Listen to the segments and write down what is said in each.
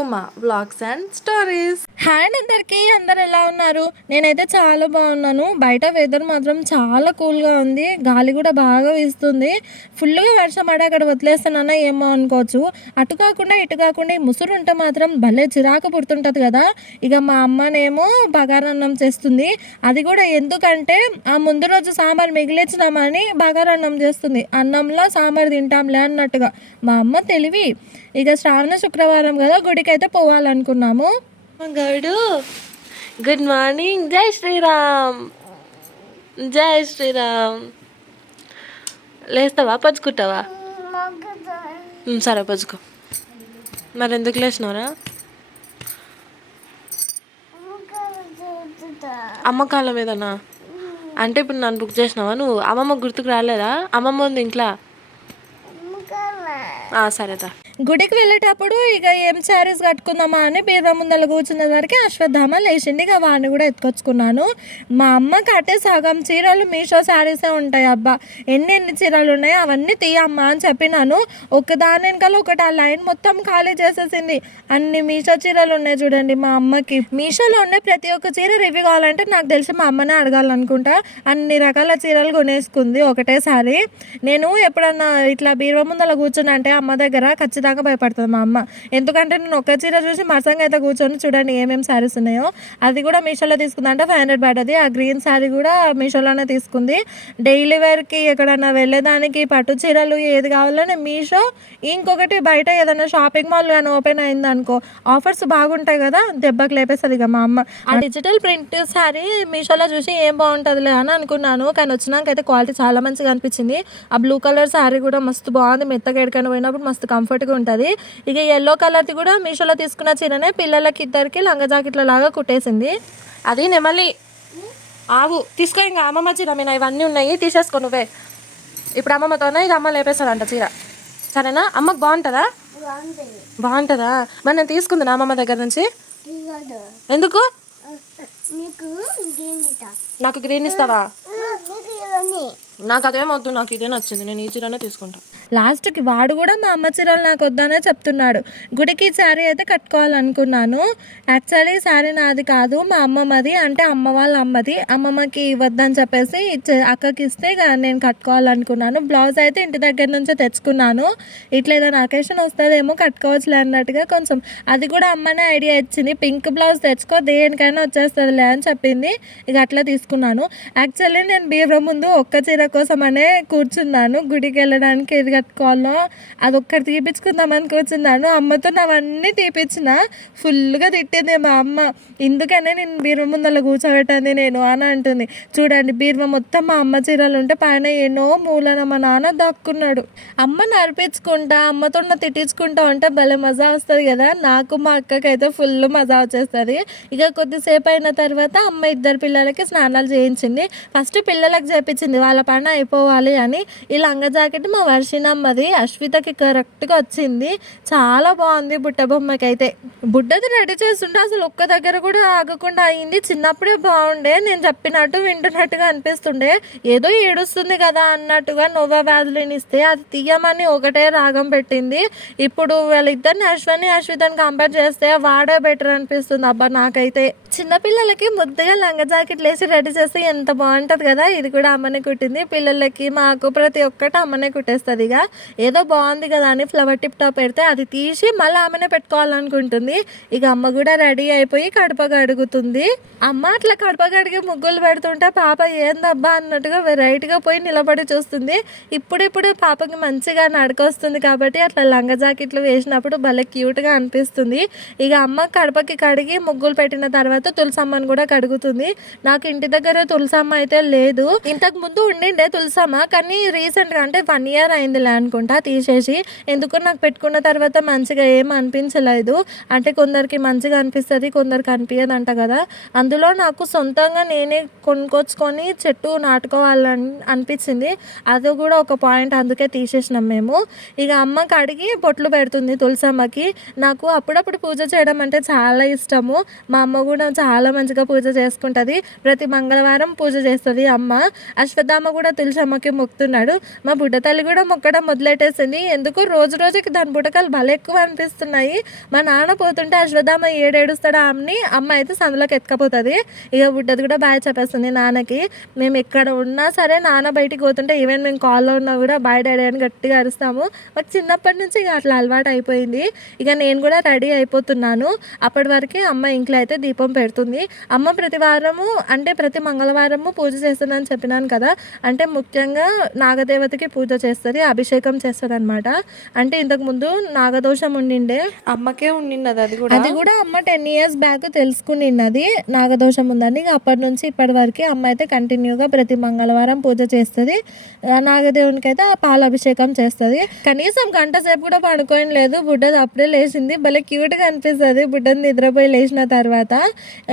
Uma blogs and stories. Hi అందరికి అందరు ఎలా ఉన్నారు? నేనైతే చాలా బాగున్నాను. బయట వెదర్ మాత్రం చాలా కూల్గా ఉంది. గాలి కూడా బాగా వీస్తుంది. ఫుల్గా వర్షం పడి అక్కడ వదిలేస్తానన్నా ఏమో అనుకోవచ్చు. అటు కాకుండా ఇటు కాకుండా ఈ ముసురు ఉంటే మాత్రం భలే చిరాకు పుడుతుంటుంది కదా. ఇక మా అమ్మనేమో బగారన్నం చేస్తుంది. అది కూడా ఎందుకంటే ఆ ముందు రోజు సాంబార్ మిగిలించినామని బగారన్నం చేస్తుంది. అన్నంలో సాంబార్ తింటాంలే అన్నట్టుగా. మా అమ్మ తెలివి. ఇక శ్రావణ శుక్రవారం కదా గుడికి అయితే పోవాలనుకున్నాము. గౌడు గుడ్ మార్నింగ్ జై శ్రీరామ్. జై శ్రీరామ్. లేస్తావా? పచ్చుకుంటావా సరే పచ్చుకో మరి ఎందుకు లేచినారా అమ్మ ఏదన్నా అంటే ఇప్పుడు నన్ను బుక్ చేసినావా నువ్వు? అమ్మమ్మ గుర్తుకు రాలేదా? అమ్మమ్మ ఉంది ఇంట్లో. సరేదా గుడికి వెళ్ళేటప్పుడు ఇక ఏం శారీస్ కట్టుకుందామా అని బీర్వా ముందర కూర్చున్నసరికి అశ్వత్థామ లేచింది. ఇక వాడిని కూడా ఎత్తుకొచ్చుకున్నాను. మా అమ్మ కట్టే సగం చీరలు మీషో శారీసే ఉంటాయి అబ్బా. ఎన్ని ఎన్ని చీరలు ఉన్నాయో అవన్నీ తీయమ్మా అని చెప్పినాను. ఒకదాని వెనకాల ఒకటి ఆ లైన్ మొత్తం ఖాళీ చేసేసింది. అన్ని మీషో చీరలు ఉన్నాయి చూడండి మా అమ్మకి. మీషోలో ఉండే ప్రతి ఒక్క చీర రివ్యూ కావాలంటే నాకు తెలిసి మా అమ్మనే అడగాలనుకుంటా. అన్ని రకాల చీరలు కొనేసుకుంది ఒకటేసారి. నేను ఎప్పుడన్నా ఇట్లా బీరువా ముందర కూర్చున్నా అంటే అమ్మ దగ్గర ఖచ్చితంగా భయపడుతుంది మా అమ్మ. ఎందుకంటే నేను ఒక చీర చూసి మరసంగా అయితే కూర్చొని చూడండి ఏమేమి శారీస్ ఉన్నాయో. అది కూడా మీషోలో తీసుకుందంటే ఫైవ్ హండ్రెడ్ పడ్డది. ఆ గ్రీన్ శారీ కూడా మీషోలోనే తీసుకుంది. డైలీ వేర్కి ఎక్కడన్నా వెళ్ళేదానికి పట్టు చీరలు ఏది కావాలనే మీషో ఇంకొకటి బయట ఏదైనా షాపింగ్ మాల్ కానీ ఓపెన్ అయింది అనుకో ఆఫర్స్ బాగుంటాయి కదా దెబ్బకి లేపేస్తుంది ఇక మా అమ్మ. ఆ డిజిటల్ ప్రింట్ శారీ మీషోలో చూసి ఏం బాగుంటుందిలే అని అనుకున్నాను. కానీ వచ్చినాక అయితే క్వాలిటీ చాలా మంచిగా అనిపించింది. ఆ బ్లూ కలర్ శారీ కూడా మస్తు బాగుంది. మెత్తగా ఎక్కడికైనా పోయినప్పుడు మస్తు కంఫర్ట్గా ఉంటుంది. ఇక ఎల్లో కలర్ది కూడా మీషోలో తీసుకున్న చీరనే పిల్లలకి ఇద్దరికి లంగా జాకెట్ల లాగా కుట్టేసింది. అది నెమలి ఆవు తీసుకో ఇంకా అమ్మమ్మ చీర మీద ఇవన్నీ ఉన్నాయి తీసేసుకో నువ్వే. ఇప్పుడు అమ్మమ్మతోనే ఇది అమ్మ లేపేస్తాడంట చీర. సరేనా? అమ్మకు బాగుంటుందా? బాగుంటుందా. మరి నేను తీసుకుందా అమ్మమ్మ దగ్గర నుంచి. ఎందుకు? నాకు గ్రీన్ ఇస్తావా? నాకు అదేం వద్దు నాకు ఇదే నచ్చింది. నేను ఈ చీరనే తీసుకుంటా. లాస్ట్కి వాడు కూడా మా అమ్మ చీరలు నాకు వద్దనే చెప్తున్నాడు. గుడికి శారీ అయితే కట్టుకోవాలనుకున్నాను. యాక్చువల్లీ శారీ నాది కాదు మా అమ్మమ్మది అంటే అమ్మ వాళ్ళ అమ్మది. అమ్మమ్మకి ఇవ్వద్దని చెప్పేసి అక్కకి ఇస్తే ఇక నేను కట్టుకోవాలనుకున్నాను. బ్లౌజ్ అయితే ఇంటి దగ్గర నుంచే తెచ్చుకున్నాను. ఇట్లా ఏదైనా అకేషన్ వస్తుందేమో కట్టుకోవచ్చులే అన్నట్టుగా కొంచెం అది కూడా అమ్మనే ఐడియా ఇచ్చింది. పింక్ బ్లౌజ్ తెచ్చుకో దేనికైనా వచ్చేస్తుందిలే అని చెప్పింది. ఇక అట్లా తీసుకున్నాను. యాక్చువల్లీ నేను బీరువా ముందు ఒక్క చీర కోసమనే కూర్చున్నాను. గుడికి వెళ్ళడానికి ఏది కట్టుకోవాలో అది ఒక్కటి తీపించుకుందామని కూర్చున్నాను అమ్మతో నావన్నీ తీపించిన ఫుల్గా తిట్టింది మా అమ్మ. ఎందుకనే నేను బీరువ ముందర కూర్చోబెట్టండి నేను అని అంటుంది. చూడండి బీరువ మొత్తం మా అమ్మ చీరలు ఉంటే పైన ఎన్నో మూలన మా నాన్న దక్కున్నాడు. అమ్మ నడిపించుకుంటా. అమ్మతో తిట్టించుకుంటా ఉంటే భలే మజా వస్తుంది కదా. నాకు మా అక్కకైతే ఫుల్ మజా వచ్చేస్తుంది. ఇక కొద్దిసేపు అయిన తర్వాత అమ్మ ఇద్దరు పిల్లలకి స్నానాలు చేయించింది. ఫస్ట్ పిల్లలకు చేపించింది వాళ్ళ పని అయిపోవాలి అని. ఈ లంగా జాకెట్ మా వర్షినమ్మది అశ్వితకి కరెక్ట్గా వచ్చింది. చాలా బాగుంది బుట్ట బొమ్మకి అయితే బుడ్డది రెడీ చేస్తుంటే అసలు ఒక్క దగ్గర కూడా ఆగకుండా అయింది. చిన్నప్పుడే బాగుండే. నేను చెప్పినట్టు వింటున్నట్టుగా అనిపిస్తుండే. ఏదో ఏడుస్తుంది కదా అన్నట్టుగా నోవా వ్యాధులని ఇస్తే అది తీయమని ఒకటే రాగం పెట్టింది. ఇప్పుడు వాళ్ళిద్దరిని అశ్వని అశ్వితని కంపేర్ చేస్తే వాడే బెటర్ అనిపిస్తుంది. అబ్బా నాకైతే. చిన్నపిల్లలకి ముద్దుగా లంగ జాకెట్లు వేసి రెడీ చేస్తే ఎంత బాగుంటుంది కదా. ఇది కూడా అమ్మనే కుట్టింది. పిల్లలకి మాకు ప్రతి ఒక్కటి అమ్మనే కుట్టేస్తుంది ఇక. ఏదో బాగుంది కదా అని ఫ్లవర్ టిప్ టాప్ పెడితే అది తీసి మళ్ళీ ఆమెనే పెట్టుకోవాలనుకుంటుంది. ఇక అమ్మ కూడా రెడీ అయిపోయి కడప కడుగుతుంది అమ్మ అట్లా కడప కడిగి ముగ్గులు పెడుతుంటే పాప ఏందబ్బా అన్నట్టుగా వెరైటీగా పోయి నిలబడి చూస్తుంది. ఇప్పుడిప్పుడు పాపకి మంచిగా నడకొస్తుంది కాబట్టి అట్లా లంగ జాకెట్లు వేసినప్పుడు భలే క్యూట్గా అనిపిస్తుంది. ఇక అమ్మ కడపకి కడిగి ముగ్గులు పెట్టిన తర్వాత తులసమ్మని కూడా కడుగుతుంది. నాకు ఇంటి దగ్గర తులసమ్మ అయితే లేదు. ఇంతకు ముందు ఉండిండే తులసమ్మ కానీ రీసెంట్గా అంటే వన్ ఇయర్ అయింది తీసేయాలి అనుకుంటా తీసేసి ఎందుకో నాకు పెట్టుకున్న తర్వాత మంచిగా ఏం అనిపించలేదు. అంటే కొందరికి మంచిగా అనిపిస్తుంది కొందరికి అనిపించదు అంట కదా. అందులో నాకు సొంతంగా నేనే కొనుక్కొచ్చుకొని చెట్టు నాటుకోవాలని అనిపించింది. అది కూడా ఒక పాయింట్ అందుకే తీసేసినాం మేము. ఇక అమ్మకి అడిగి బొట్లు పెడుతుంది తులసమ్మకి. నాకు అప్పుడప్పుడు పూజ చేయడం అంటే చాలా ఇష్టము. మా అమ్మ కూడా చాలా మంచిగా పూజ చేసుకుంటుంది. ప్రతి మంగళవారం పూజ చేస్తుంది అమ్మ. అశ్వత్థామ కూడా తులసమ్మకి మొక్కుతున్నాడు. మా బుడ్డ తల్లి కూడా మొక్క తొక్కడం మొదలెట్టేసింది. ఎందుకు? రోజు రోజుకి దాని బుడకలు భలే ఎక్కువ అనిపిస్తున్నాయి. మా నాన్న పోతుంటే అశ్వత్థామ ఏడేడుస్తాడు ఆమెని. అమ్మ అయితే సందులోకి ఎత్తుకపోతుంది. ఇక బుడ్డది కూడా బాగా చెప్పేస్తుంది నాన్నకి. మేము ఎక్కడ ఉన్నా సరే నాన్న బయటికి పోతుంటే ఈవెన్ మేము కాల్లో ఉన్నా కూడా బాయ్ డాడీ అని గట్టిగా అరుస్తాము. మాకు చిన్నప్పటి నుంచి ఇక అట్లా అలవాటు అయిపోయింది. ఇక నేను కూడా రెడీ అయిపోతున్నాను. అప్పటి వరకే అమ్మ ఇంట్లో అయితే దీపం పెడుతుంది. అమ్మ ప్రతి వారము అంటే ప్రతి మంగళవారము పూజ చేస్తుందని చెప్పినాను కదా. అంటే ముఖ్యంగా నాగదేవతకి పూజ చేస్తుంది అభిషేకం చేస్తుంది అనమాట అంటే ఇంతకు ముందు నాగదోషం ఉండిండే. అమ్మకే ఉండినది అది కూడా? అది కూడా అమ్మ టెన్ ఇయర్స్ బ్యాక్ తెలుసుకునిన్నది. నాగదోషం ఉందని అప్పటి నుంచి ఇప్పటి వరకు అమ్మ అయితే కంటిన్యూగా ప్రతి మంగళవారం పూజ చేస్తుంది. నాగదేవునికి అయితే ఆ పాలాభిషేకం చేస్తుంది. కనీసం గంట సేపు కూడా పడుకోని లేదు. బుడ్డది అప్పుడే లేచింది. భలే క్యూట్గా అనిపిస్తుంది. బుడ్డది నిద్రపోయి లేచిన తర్వాత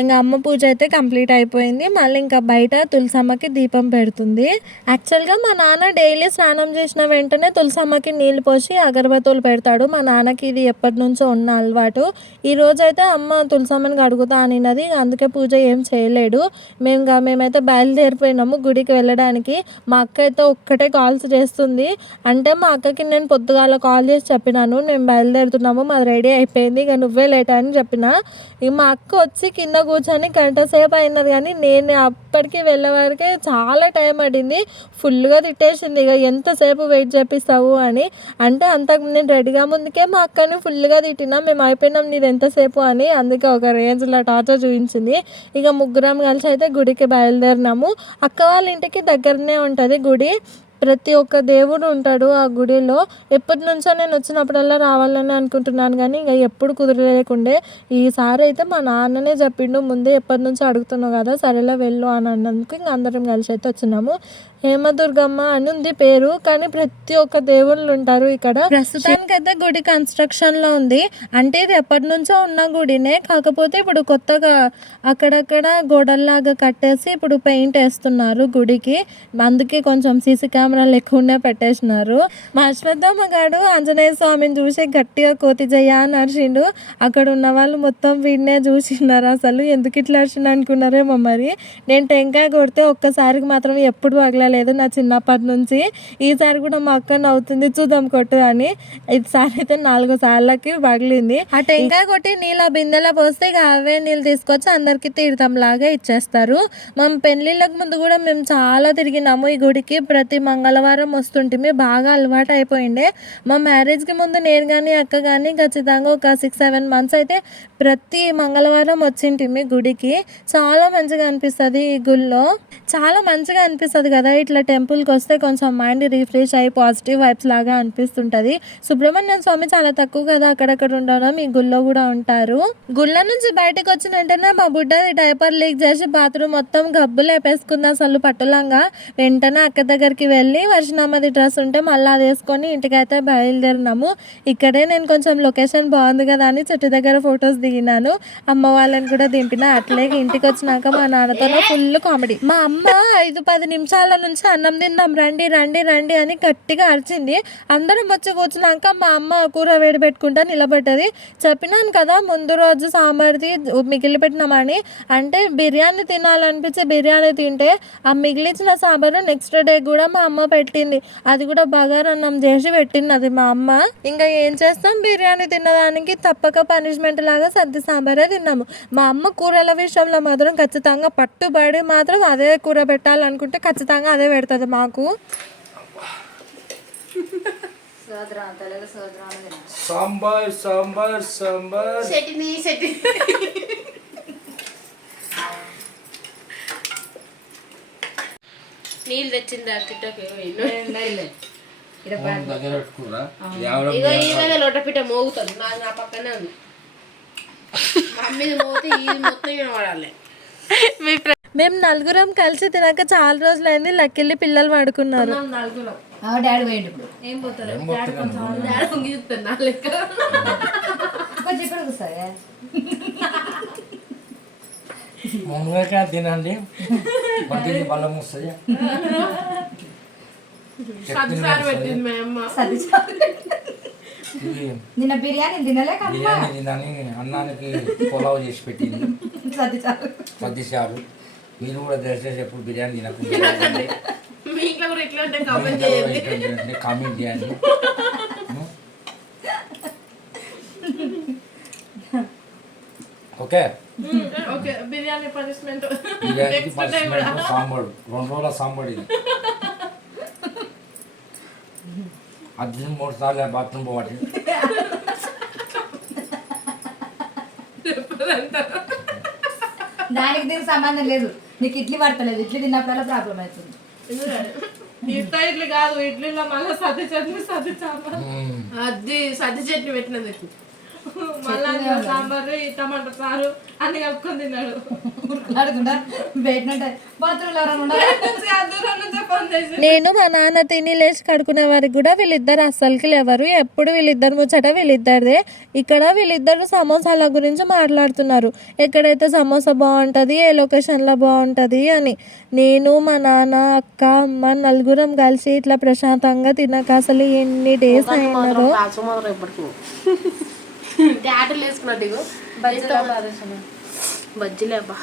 ఇంకా అమ్మ పూజ అయితే కంప్లీట్ అయిపోయింది. మళ్ళీ ఇంకా బయట తులసమ్మకి దీపం పెడుతుంది. యాక్చువల్గా మా నాన్న డైలీ స్నానం చేసిన వెంటనే తులసమ్మకి నీళ్ళు పోసి అగరబత్తులు పెడతాడు. మా నాన్నకి ఇది ఎప్పటి నుంచో ఉన్న అలవాటు. ఈ రోజైతే అయితే అమ్మ తులసమ్మని అడుగుతా అనినది. అందుకే పూజ ఏం చేయలేడు. మేము మేమైతే బయలుదేరిపోయినాము గుడికి వెళ్ళడానికి. మా అక్క అయితే ఒక్కటే కాల్స్ చేస్తుంది. అంటే మా అక్కకి నేను పొద్దుగాల కాల్ చేసి చెప్పినాను. మేము బయలుదేరుతున్నాము మాది రెడీ అయిపోయింది. ఇక నువ్వే లేట్ అని చెప్పిన. ఇక మా అక్క వచ్చి కింద కూర్చొని గంట సేపు అయినది కానీ నేను అప్పటికి వెళ్ళే వరకే చాలా టైం పడింది. ఫుల్గా తిట్టేసింది. ఇక ఎంతసేపు వెయిట్ నేర్పిస్తావు అని. అంటే అంతకు నేను రెడీగా ముందుకే మా అక్కని ఫుల్గా తిట్టినా మేము అయిపోయినాం నీది ఎంతసేపు అని. అందుకే ఒక రేంజ్లో టార్చర్ చూపించింది. ఇక ముగ్గురం కలిసి అయితే గుడికి బయలుదేరినాము. అక్క వాళ్ళ ఇంటికి దగ్గరనే ఉంటుంది గుడి. ప్రతి ఒక్క దేవుడు ఉంటాడు ఆ గుడిలో. ఎప్పటి నుంచో నేను వచ్చినప్పుడల్లా రావాలని అనుకుంటున్నాను కానీ ఇంకా ఎప్పుడు కుదరలేకుండే. ఈసారి అయితే మా నాన్ననే చెప్పిండు ముందే ఎప్పటి నుంచో అడుగుతున్నావు కదా సరేలా వెళ్ళు అని అన్నందుకు ఇంక అందరం కలిసి అయితే వచ్చినాము. హేమదుర్గమ్మ అని ఉంది పేరు కానీ ప్రతి ఒక్క దేవుళ్ళు ఉంటారు ఇక్కడ. ప్రస్తుతానికైతే గుడి కన్స్ట్రక్షన్లో ఉంది. అంటే ఇది ఎప్పటి నుంచో ఉన్న గుడినే కాకపోతే ఇప్పుడు కొత్తగా అక్కడక్కడ గోడల్లాగా కట్టేసి ఇప్పుడు పెయింట్ వేస్తున్నారు గుడికి. అందుకే కొంచెం సీసీ కెమెరాలు ఎక్కువనే పెట్టేసినారు. మా అశ్వత్థమ్మ గారు ఆంజనేయ స్వామిని చూసి గట్టిగా కోతి జయ అని అరిచిండు. అక్కడ ఉన్న వాళ్ళు మొత్తం వీడినే చూసినారు. అసలు ఎందుకు ఇట్లా అరిచిండు అనుకున్నారేమో మరి. నేను టెంకాయ కొడితే ఒక్కసారికి మాత్రం ఎప్పుడు పగలలేదు నా చిన్నప్పటి నుంచి. ఈసారి కూడా మా అక్క నవ్వుతుంది చూద్దాం కొట్టు అని. ఈసారి అయితే నాలుగు సార్లకి పగిలింది. ఆ టెంకాయ కొట్టి నీళ్ళ బిందెలో పోస్తే ఇక అవే నీళ్ళు తీసుకొచ్చి అందరికీ తీర్థం లాగా ఇచ్చేస్తారు. మా పెళ్ళిళ్ళకి ముందు కూడా మేము చాలా తిరిగినాము ఈ గుడికి. ప్రతి మంగళవారం వస్తుంటే బాగా అలవాటు అయిపోయిండే. మా మ్యారేజ్కి ముందు నేను కానీ అక్క కానీ ఖచ్చితంగా ఒక సిక్స్ సెవెన్ మంత్స్ అయితే ప్రతి మంగళవారం వచ్చింటిమి గుడికి. చాలా మంచిగా అనిపిస్తుంది ఈ గుళ్ళో. చాలా మంచిగా అనిపిస్తుంది కదా ఇట్లా టెంపుల్కి వస్తే కొంచెం మైండ్ రిఫ్రెష్ అయ్యి పాజిటివ్ వైబ్స్ లాగా అనిపిస్తుంటుంది. సుబ్రహ్మణ్యం స్వామి చాలా తక్కువ కదా అక్కడక్కడ ఉండడం ఈ గుళ్ళో కూడా ఉంటారు. గుళ్ళ నుంచి బయటకు వచ్చిన వెంటనే మా బుడ్డ డైపర్ లీక్ చేసి బాత్రూమ్ మొత్తం గబ్బులు లేపేసుకుంది అసలు పట్టులంగా. వెంటనే అక్క దగ్గరికి వెళ్ళి వర్షనామది డ్రెస్ ఉంటే మళ్ళీ అది వేసుకొని ఇంటికైతే బయలుదేరినాము. ఇక్కడే నేను కొంచెం లొకేషన్ బాగుంది కదా అని చెట్టు దగ్గర ఫొటోస్ దిగినాను. అమ్మ వాళ్ళని కూడా దింపిన. అట్లే ఇంటికి వచ్చినాక మా నాన్నతో ఫుల్ కామెడీ మా అమ్మ ఐదు పది నిమిషాల నుంచి అన్నం తిందాం రండి రండి రండి అని గట్టిగా అరిచింది. అందరం వచ్చి కూర్చున్నాక మా అమ్మ కూర వేడి పెట్టుకుంటా నిలబడ్డది. చెప్పినాను కదా ముందు రోజు సాంబార్ది మిగిలి పెట్టినామని. అంటే బిర్యానీ తినాలనిపించి బిర్యానీ తింటే ఆ మిగిలిచిన సాంబారు నెక్స్ట్ డే కూడా మా అమ్మ పెట్టింది. అది కూడా బగారన్నం చేసి పెట్టినది మా అమ్మ. ఇంకా ఏం చేస్తాం? బిర్యానీ తిన్నదానికి తప్పక పనిష్మెంట్ లాగా సర్ది సాంబారే తిన్నాము. మా అమ్మ కూరల విషయంలో మాత్రం ఖచ్చితంగా పట్టుబడి మాత్రం అదే కూర పెట్టాలనుకుంటే ఖచ్చితంగా అదే పెడుతుంది మాకు. సాంబార్ సాంబార్ సాంబార్. చట్నీ చట్నీ. నీళ్ళు తెచ్చింది ఇగో ఈమె లొట్టపిట్ట మోగుతుంది. నాది నా పక్కనే ఉంది. మమ్మీది మోగితే ఇది మొత్తం వినబడాలి. మేము నలుగురం కలిసి తినాక చాలా రోజులైంది లక్కెళ్ళి పిల్లలు పడుకున్నారు. డాడీ పోయిండు ఇప్పుడు. ఏం పోతారు? డాడీ నా లెక్క. ఇక్కడ కూర్చోవే ముందుగా తినండి వంటికి బలం వస్తుంది సబ్సార్ పెట్టింది మా అమ్మ సర్ది చాలు. ఇది నిన్న బిర్యానీ తినలేక బిర్యానీ తినని అన్నానికి పులావ్ చేసి పెట్టింది సర్ది చాలు సర్దిశారు మీరు కూడా దయచేసి ఎప్పుడు బిర్యానీ తినకుండా మీ ఇంట్లో కూడా ఇట్లా ఉంటే కామెంట్ చేయండి కామెంట్ చేయండి okay okay biryani punishment sambar రెండు రోజుల సాంబారు ఇది అర్జున్ మూడు సార్లు బాత్రూమ్ పోవాలి దానికి దీనికి సంబంధం లేదు నీకు ఇడ్లీ పడతలేదు ఇడ్లీ తిన్నప్పుడల్లా ప్రాబ్లం అవుతుంది ఇట్లా ఇడ్లీ కాదు ఇడ్లీలో మళ్ళీ సద్ది చట్నీ సద్ది సాంబార్ అది సద్ది చట్నీ పెట్టినందుకు మళ్ళీ సాంబార్ ఈ టమాటా చారు అన్ని కలుపుకొని తిన్నాడు. నేను మా నాన్న తిని లేచి కడుకునే వారికి కూడా వీళ్ళిద్దరు అస్సలకి లేవరు. ఎప్పుడు వీళ్ళిద్దరు ముచ్చట వీళ్ళిద్దరిదే. ఇక్కడ వీళ్ళిద్దరు సమోసాల గురించి మాట్లాడుతున్నారు. ఎక్కడైతే సమోసా బాగుంటుంది ఏ లొకేషన్లో బాగుంటుంది అని. నేను మా నాన్న అక్క అమ్మ నలుగురం కలిసి ఇట్లా ప్రశాంతంగా తినక అసలు ఎన్ని డేస్ అయినారో. థియేటర్లు వేసుకున్నట్టు ఇగో. బజ్జీలే అబ్బా.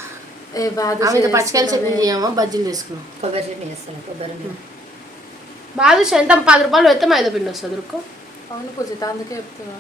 పచ్చికాయలు చట్నీ చేయమా? బజ్జీలు చేసుకున్నాం కొబ్బరి చట్నీ చేస్తాను కొబ్బరి నీళ్ళు. బాదుషా ఎంత? పది రూపాయలు పెడితే మైదా పిండి వస్తుంది రుక్కో అవును పూజిత అందుకే చెప్తున్నా.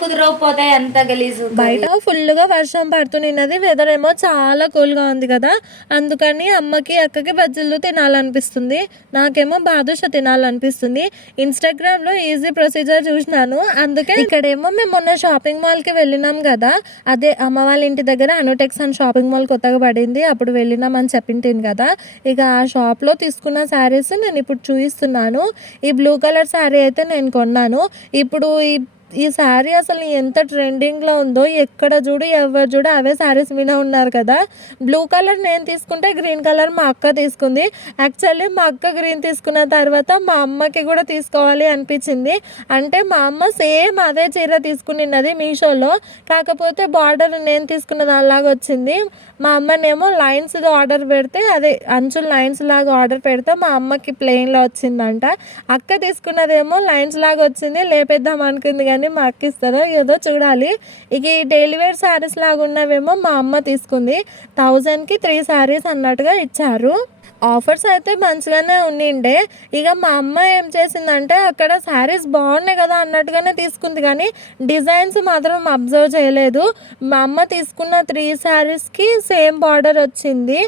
కుదరకపోతే ఎంత గలీజు. బయట ఫుల్గా వర్షం పడుతున్నది వెదర్ ఏమో చాలా కూల్గా ఉంది కదా. అందుకని అమ్మకి అక్కకి బజ్జీలు తినాలనిపిస్తుంది. నాకేమో బాదుష తినాలనిపిస్తుంది. ఇన్స్టాగ్రామ్లో ఈజీ ప్రొసీజర్ చూసినాను. అందుకే ఇక్కడేమో మేము మొన్న షాపింగ్ మాల్కి వెళ్ళినాం కదా. అదే అమ్మ వాళ్ళ ఇంటి దగ్గర అనుటెక్స్ అని షాపింగ్ మాల్ కొత్తగా పడింది. అప్పుడు వెళ్ళినాం అని చెప్పింటాను కదా. ఇక ఆ షాప్లో తీసుకున్న శారీస్ నేను ఇప్పుడు చూపిస్తున్నాను. ఈ బ్లూ కలర్ శారీ అయితే నేను కొన్నాను. ఇప్పుడు ఈ ఈ శారీ అసలు ఎంత ట్రెండింగ్లో ఉందో ఎక్కడ చూడు ఎవరు చూడు అవే శారీస్ మీద ఉన్నారు కదా. బ్లూ కలర్ నేను తీసుకుంటే గ్రీన్ కలర్ మా అక్క తీసుకుంది. యాక్చువల్లీ మా అక్క గ్రీన్ తీసుకున్న తర్వాత మా అమ్మకి కూడా తీసుకోవాలి అనిపించింది. అంటే మా అమ్మ సేమ్ అదే చీర తీసుకునిన్నది మీషోలో. కాకపోతే బార్డర్ నేను తీసుకున్న దానిలాగా వచ్చింది. మా అమ్మనేమో లైన్స్ ఆర్డర్ పెడితే అదే అంచులు లైన్స్ లాగా ఆర్డర్ పెడితే మా అమ్మకి ప్లెయిన్లో వచ్చిందంట. అక్క తీసుకున్నదేమో లైన్స్ లాగా వచ్చింది. లేపేద్దాం అనుకుంది కానీ మా అక్క ఇస్తుందో ఏదో చూడాలి. ఇక ఈ డైలీ వేర్ శారీస్ లాగా ఉన్నవేమో మా అమ్మ తీసుకుంది. థౌజండ్కి త్రీ శారీస్ అన్నట్టుగా ఇచ్చారు. ఆఫర్స్ అయితే మంచిగానే ఉండిండే ఇక మా అమ్మ ఏం చేసిందంటే అక్కడ శారీస్ బాగున్నాయి కదా అన్నట్టుగానే తీసుకుంది కానీ డిజైన్స్ మాత్రం అబ్జర్వ్ చేయలేదు. మా అమ్మ తీసుకున్న త్రీ శారీస్కి సేమ్ బార్డర్ వచ్చింది.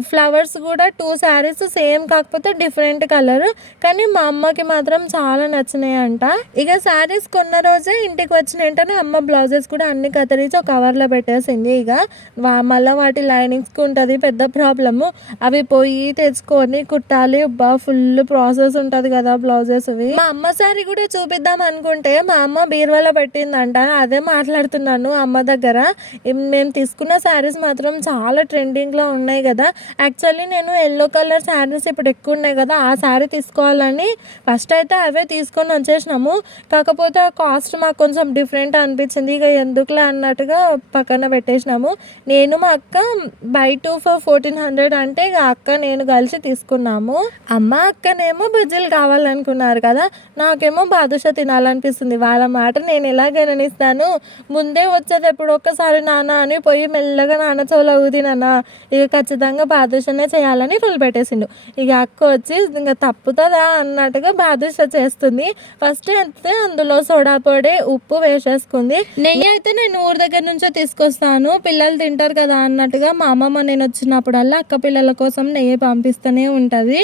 ఫ్లవర్స్ కూడా టూ శారీస్ సేమ్ కాకపోతే డిఫరెంట్ కలర్ కానీ మా అమ్మకి మాత్రం చాలా నచ్చినాయి అంట ఇక శారీస్ కొన్న రోజే ఇంటికి వచ్చిన వెంటనే అమ్మ బ్లౌజెస్ కూడా అన్ని కత్తిరించి ఒక కవర్లో పెట్టేసింది. ఇక వా- మళ్ళీ వాటి లైనింగ్స్కి ఉంటుంది పెద్ద ప్రాబ్లము అవి పోయి తెచ్చుకొని కుట్టాలి. బా ఫుల్ ప్రాసెస్ ఉంటుంది కదా బ్లౌజెస్ అవి మా అమ్మ శారీ కూడా చూపిద్దాం అనుకుంటే మా అమ్మ బీరువాలో పెట్టిందంట. అదే మాట్లాడుతున్నాను అమ్మ దగ్గర. మేము తీసుకున్న శారీస్ మాత్రం చాలా ట్రెండింగ్లో ఉన్నాయి కదా. యాక్చువల్లీ నేను ఎల్లో కలర్ శారీస్ ఇప్పుడు ఎక్కువ ఉన్నాయి కదా ఆ శారీ తీసుకోవాలని ఫస్ట్ అయితే అవే తీసుకొని వచ్చేసినాము కాకపోతే ఆ కాస్ట్ మాకు కొంచెం డిఫరెంట్ అనిపించింది. ఇక ఎందుకులే అన్నట్టుగా పక్కన పెట్టేసినాము. నేను మా అక్క by two for fourteen hundred అంటే ఇక అక్క నేను కలిసి తీసుకున్నాము. అమ్మ అక్కనేమో బజ్జీలు కావాలనుకున్నారు కదా నాకేమో బాదుషా తినాలనిపిస్తుంది. వాళ్ళ మాట నేను ఎలాగననిస్తాను ముందే వచ్చేది ఎప్పుడు ఒక్కసారి నాన్న అని పోయి మెల్లగా నాన్న చెవులు ఊదినా ఇక ఖచ్చితంగా బాదుషనే చేయాలని రూల్ పెట్టేసిండు. ఇక అక్క వచ్చి ఇంకా తప్పుతుందా? అన్నట్టుగా బాదుష చేస్తుంది. ఫస్ట్ అయితే అందులో సోడా పొడి ఉప్పు వేసేసుకుంది. నెయ్యి అయితే నేను ఊరి దగ్గర నుంచే తీసుకొస్తాను. పిల్లలు తింటారు కదా అన్నట్టుగా మా అమ్మమ్మ నేను వచ్చినప్పుడల్లా అక్క పిల్లల కోసం నెయ్యి పంపిస్తూనే ఉంటుంది.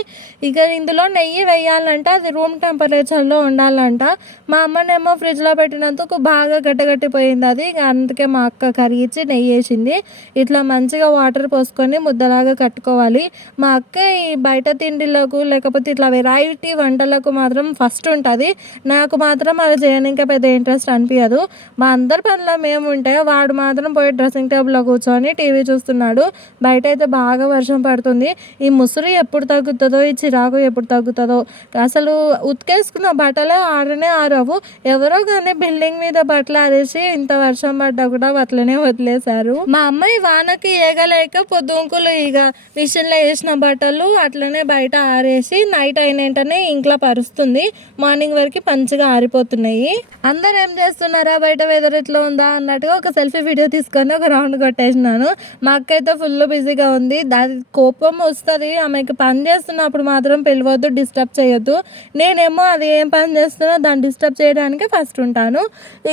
ఇక ఇందులో నెయ్యి వేయాలంటే అది రూమ్ టెంపరేచర్లో ఉండాలంట. మా అమ్మనేమో ఫ్రిడ్జ్లో పెట్టినందుకు బాగా గట్టగట్టిపోయింది అది. ఇక అందుకే మా అక్క కరిగించి నెయ్యి వేసింది. ఇట్లా మంచిగా వాటర్ పోసుకొని ముద్దలాగా కట్టుకోవాలి. మా అక్క ఈ బయట తిండిలకు లేకపోతే ఇట్లా వెరైటీ వంటలకు మాత్రం ఫస్ట్ ఉంటుంది. నాకు మాత్రం అవి చేయడానికి పెద్ద ఇంట్రెస్ట్ అనిపించదు మా అందరి పనిలో మేము ఉంటే వాడు మాత్రం పోయి డ్రెస్సింగ్ టేబుల్లో కూర్చొని టీవీ చూస్తున్నాడు. బయట అయితే బాగా వర్షం పడుతుంది. ఈ ముసురు ఎప్పుడు తగ్గుతుందో ఈ చిరాకు ఎప్పుడు తగ్గుతుందో అసలు ఉతికేసుకున్న బట్టలే ఆరనే ఆరవు. ఎవరో కానీ బిల్డింగ్ మీద బట్టలు ఆరేసి ఇంత వర్షం పడ్డా కూడా అట్లనే వదిలేశారు. మా అమ్మాయి వానకి ఏగలేక పొద్దుంకులు ఈగ మిషన్లో వేసిన బట్టలు అట్లనే బయట ఆరేసి నైట్ అయిన వెంటనే ఇంట్లో పరుస్తుంది. మార్నింగ్ వరకు పంచగా ఆరిపోతున్నాయి. అందరు ఏం చేస్తున్నారా? బయట వెదర్ ఎట్లా ఉందా? అన్నట్టుగా ఒక సెల్ఫీ వీడియో తీసుకొని ఒక రౌండ్ కొట్టేసినాను. మా అక్క అయితే ఫుల్ బిజీగా ఉంది. దాని కోపం వస్తుంది. ఆమెకి పని చేస్తున్నప్పుడు మాత్రం పిలవద్దు డిస్టర్బ్ చేయొద్దు. నేనేమో అది ఏం పని చేస్తున్నా దాన్ని డిస్టర్బ్ చేయడానికి ఫస్ట్ ఉంటాను.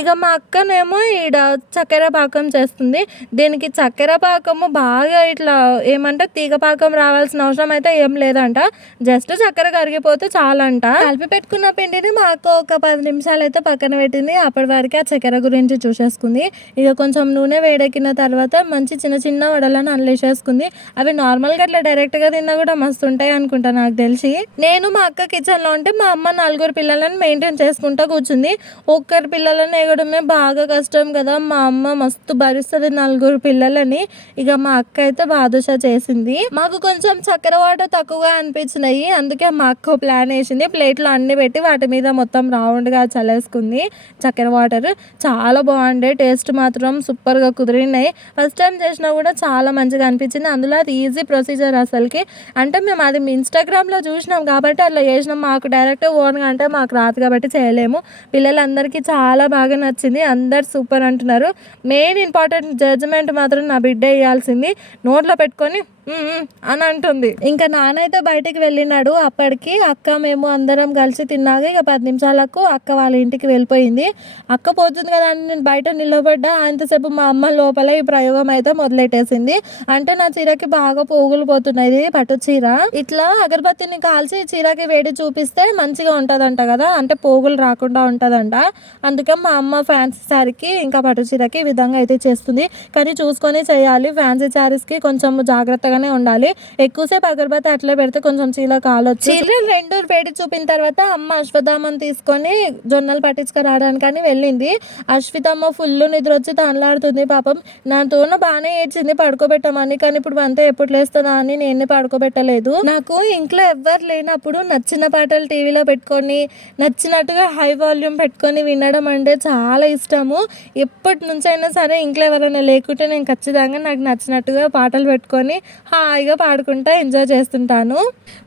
ఇక మా అక్కనేమో ఈడ చక్కెర పాకం చేస్తుంది. దీనికి చక్కెర పాకము బాగా ఇట్లా అంటే తీగ పాకం రావాల్సిన అవసరం అయితే ఏం లేదంట. జస్ట్ చక్కెర కరిగిపోతే చాలంట. కలిపి పెట్టుకున్న పిండిని మా అక్క ఒక పది నిమిషాలు అయితే పక్కన పెట్టింది. అప్పటి వరకు ఆ చక్కెర గురించి చూసేసుకుంది. ఇక కొంచెం నూనె వేడెక్కిన తర్వాత మంచి చిన్న చిన్న వడలను అల్లేసేసుకుంది. అవి నార్మల్గా అట్లా డైరెక్ట్గా తిన్నా కూడా మస్తు ఉంటాయి అనుకుంటా నాకు తెలిసి. నేను మా అక్క కిచెన్లో ఉంటే మా అమ్మ నలుగురు పిల్లలను మెయింటైన్ చేసుకుంటూ కూర్చుంది. ఒక్కరి పిల్లలను ఎగడమే బాగా కష్టం కదా. మా అమ్మ మస్తు భరిస్తుంది నలుగురు పిల్లలని. ఇక మా అక్క అయితే బాదుషా చేసింది. మాకు కొంచెం చక్కెర వాటర్ తక్కువగా అనిపించినాయి. అందుకే మా అక్క ప్లాన్ వేసింది. ప్లేట్లో అన్ని పెట్టి వాటి మీద మొత్తం రౌండ్గా చల్లేసుకుంది చక్కెర వాటర్. చాలా బాగుండే. టేస్ట్ మాత్రం సూపర్గా కుదిరినాయి. ఫస్ట్ టైం చేసినా కూడా చాలా మంచిగా అనిపించింది. అందులో అది ఈజీ ప్రొసీజర్ అసలుకి. అంటే మేము అది ఇన్స్టాగ్రామ్లో చూసినాం కాబట్టి అట్లా చేసినాం. మాకు డైరెక్ట్ ఓన్గా అంటే మాకు రాదు కాబట్టి చేయలేము. పిల్లలందరికీ చాలా బాగా నచ్చింది. అందరు సూపర్ అంటున్నారు. మెయిన్ ఇంపార్టెంట్ జడ్జిమెంట్ మాత్రం నా బిడ్డ వేయాల్సింది నోట్లో పెట్టుకొని అని అంటుంది. ఇంకా నాన్న అయితే వెళ్ళినాడు. అప్పటికి అక్క మేము అందరం కలిసి తిన్నాక ఇక పది నిమిషాలకు అక్క వాళ్ళ ఇంటికి వెళ్ళిపోయింది. అక్క పోతుంది కదా అని నేను బయట నిలబడ్డా. అంతసేపు మా అమ్మ లోపల ఈ ప్రయోగం అయితే మొదలెట్టేసింది. అంటే నా చీరకి బాగా పోగులు పోతున్నాయి. పట్టు చీర. ఇట్లా అగరబత్తిని కాల్చి చీరకి వేడి చూపిస్తే మంచిగా ఉంటుందంట కదా. అంటే పోగులు రాకుండా ఉంటుందంట. అందుకే మా అమ్మ ఫ్యాన్సీ శారీకి ఇంకా పట్టు చీరకి ఈ విధంగా అయితే చేస్తుంది. కానీ చూసుకొని చేయాలి. ఫ్యాన్సీ శారీస్కి కొంచెం జాగ్రత్తగా జాగ్రత్తగానే ఉండాలి. ఎక్కువసేపు అగరబత్తి అట్లా పెడితే కొంచెం చీల కాలొచ్చు. చీరలు రెండు వేడి చూపిన తర్వాత అమ్మ అశ్వత్థామని తీసుకొని జొన్నలు పట్టించుకురావడానికని వెళ్ళింది. అశ్వితమ్మ ఫుల్ నిద్ర వచ్చి తనలాడుతుంది పాపం. నాతోనూ బాగానే ఏడ్చింది పడుకోబెట్టమని. కానీ ఇప్పుడు అంతా ఎప్పుడు లేస్తుందా అని నేను పడుకోబెట్టలేదు. నాకు ఇంట్లో ఎవ్వరు లేనప్పుడు నచ్చిన పాటలు టీవీలో పెట్టుకొని నచ్చినట్టుగా హై వాల్యూమ్ పెట్టుకొని వినడం అంటే చాలా ఇష్టము. ఎప్పటి నుంచైనా సరే ఇంట్లో ఎవరైనా లేకుంటే నేను ఖచ్చితంగా నాకు నచ్చినట్టుగా పాటలు పెట్టుకొని హాయిగా పాడుకుంటా ఎంజాయ్ చేస్తుంటాను.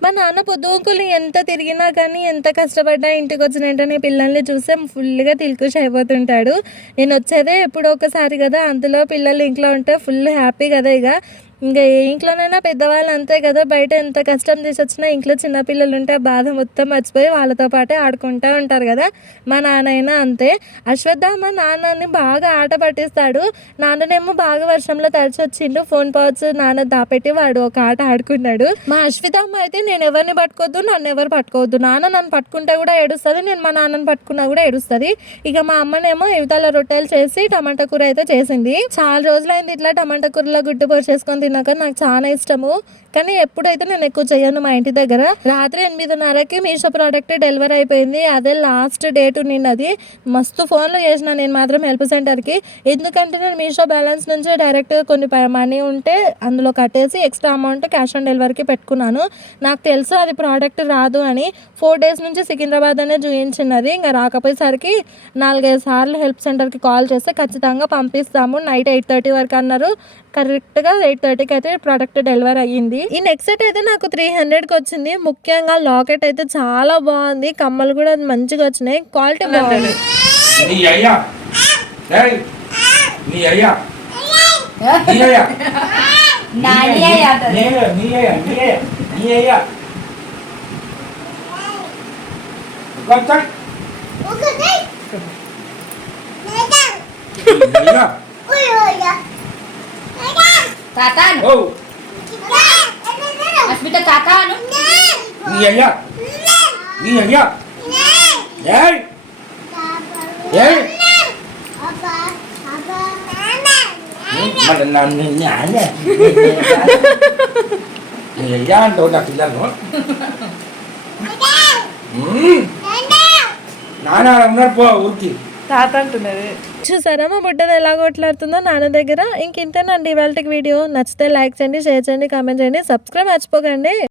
మా నాన్న పొద్దుకులు ఎంత తిరిగినా కానీ ఎంత కష్టపడ్డా ఇంటికి వచ్చిన వెంటనే పిల్లల్ని చూస్తే ఫుల్గా తిల్కుష్ అయిపోతుంటాడు. నేను వచ్చేదే ఎప్పుడో ఒకసారి కదా అందులో పిల్లలు ఇంట్లో ఉంటే ఫుల్ హ్యాపీ కదా ఇక. ఇంకా ఏ ఇంట్లోనైనా పెద్దవాళ్ళు అంతే కదా బయట ఎంత కష్టం చేసి వచ్చినా ఇంట్లో చిన్నపిల్లలు ఉంటే బాధ మొత్తం మర్చిపోయి వాళ్ళతో పాటే ఆడుకుంటూ ఉంటారు కదా. మా నాన్నైనా అంతే. అశ్వత్థామ నాన్నని బాగా ఆట పట్టిస్తాడు. నాన్ననేమో బాగా వర్షంలో తడిచి వచ్చిండు ఫోన్ పౌచ్ నాన్న దాపెట్టి వాడు ఒక ఆట ఆడుకున్నాడు. మా అశ్వితమ్మ అయితే నేను ఎవరిని పట్టుకోవద్దు నన్ను ఎవరు పట్టుకోవద్దు. నాన్న నన్ను పట్టుకుంటే కూడా ఏడుస్తుంది నేను మా నాన్నని పట్టుకున్నా కూడా ఏడుస్తుంది. ఇక మా అమ్మనేమో ఇవతల రొట్టెలు చేసి టమాటా కూర అయితే చేసింది. చాలా రోజులైంది ఇట్లా టమాటా కూరలో గుడ్డు పోసేసుకొని తిన్నాక నాకు చాలా ఇష్టము. కానీ ఎప్పుడైతే నేను ఎక్కువ చేయను మా ఇంటి దగ్గర రాత్రి ఎనిమిదిన్నరకి మీషో ప్రోడక్ట్ డెలివరీ అయిపోయింది. అదే లాస్ట్ డేట్ నిన్నది మస్తు ఫోన్లు చేసిన నేను మాత్రం హెల్ప్ సెంటర్కి ఎందుకంటే నేను మీషో బ్యాలెన్స్ నుంచి డైరెక్ట్ కొన్ని మనీ ఉంటే అందులో కట్టేసి ఎక్స్ట్రా అమౌంట్ క్యాష్ ఆన్ డెలివరీకి పెట్టుకున్నాను. నాకు తెలుసు అది ప్రోడక్ట్ రాదు అని. ఫోర్ డేస్ నుంచి సికింద్రాబాద్ అనే చూపించినది ఇంకా రాకపోయేసరికి నాలుగైదు సార్లు హెల్ప్ సెంటర్కి కాల్ చేస్తే ఖచ్చితంగా పంపిస్తాము. నైట్ ఎయిట్ థర్టీ వరకు అన్నారు. కరెక్ట్గా ఎయిట్ థర్టీకి అయితే ప్రోడక్ట్ డెలివరీ అయ్యింది. ఈ నెక్స్ట్ సెట్ అయితే నాకు త్రీ హండ్రెడ్కి వచ్చింది. ముఖ్యంగా లాకెట్ అయితే చాలా బాగుంది. కమ్మలు కూడా మంచిగా వచ్చినాయి. క్వాలిటీ బాగుంది. నీ అయ్యా ఏయ్, నీ అయ్యా నీ అయ్యా నాని అయ్యా అంటది. నీ అయ్యా నీ అయ్యా నీ అయ్యా నీ అయ్యా కొంచెం నీ అయ్యా తాతాను ఓ అస్మిత తాతాను నీ అయ్యా నీ అయ్యా ఏయ్ ఏయ్ మరి నన్ను నానే నీ అయ్యా అంటావు నా పిల్లలు మ్మ్. నాన్న ఉన్నారు పో ఊరికి తాత అంటున్నది చూసారా? మా బుడ్డది ఎలా కొట్లాడుతుందో నాన్న దగ్గర. ఇంక ఇంతేనండి ఇవాళకి వీడియో. నచ్చితే లైక్ చేయండి షేర్ చేయండి కామెంట్ చేయండి సబ్స్క్రైబ్ మర్చిపోకండి.